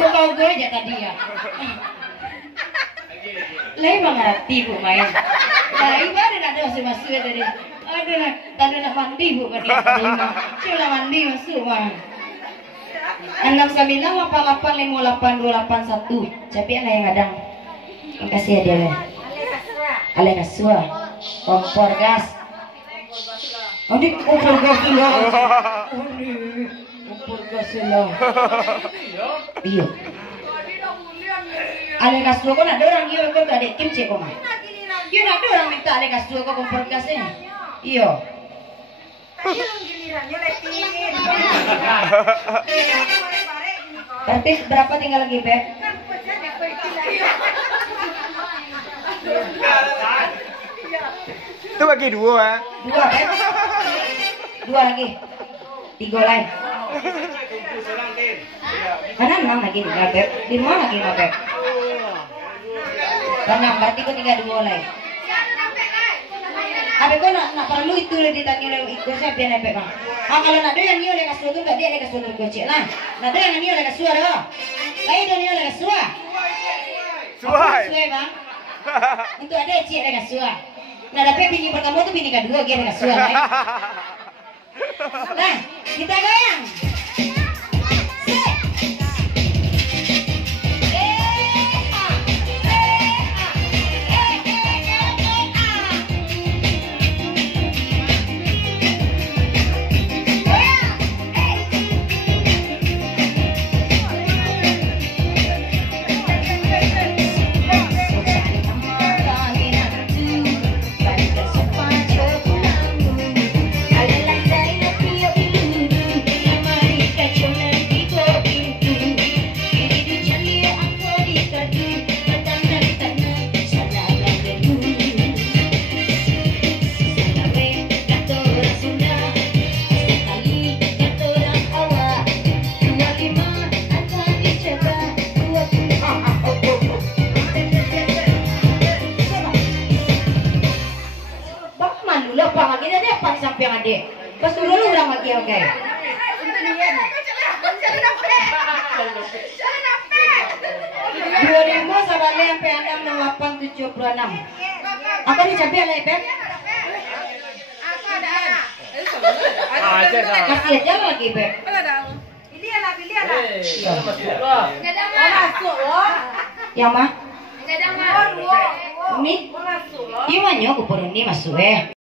Aku gue aja tadi ya. Lai mengerti bu main. Lai baru ada masuk tadi. Aduh, tadi nak mandi bu kan ya. Cuma mandi masuk mah. 698585821. Tapi ada yang kadang. Makasih ya dia. Ale kasua. Kompor gas. Adik kompor gas dulu. Kompor gas dulu. Iya. Ale kasua kok ada orang iya kok ada kimchi kok mah. Iya ada orang minta ale kasua kok kompor gasnya. Iya. Berarti berapa tinggal lagi, Beb? Itu bagi dua. Dua, Beb. Dua lagi. 3 lain. Karena 6 lagi tinggal, Beb. 5 lagi, Beb. 6, berarti kok tinggal 2 lain. Apa kau nak perlu itu le ditanya oleh ikut saya biar nepek bang. Kalau nak dia ni oleh kasut tu tak dia oleh kasut tu kecil lah. Nak dia ni oleh kasut dah. Lain dia ni oleh kasut. Suai. Suai bang. Untuk ada cik oleh kasut. Nak dapat bini pertama tu bini kedua dia oleh kasut. Nah, kita goyang. Yang adik, pas dulu orang lagi oke. 25 sampai sampai 6876. Apa dicapai oleh Beb? Kasih aja lagi Beb. Pilih lah. Masuk loh. Yang mah? Ini? Iya, aku perlu ini masuk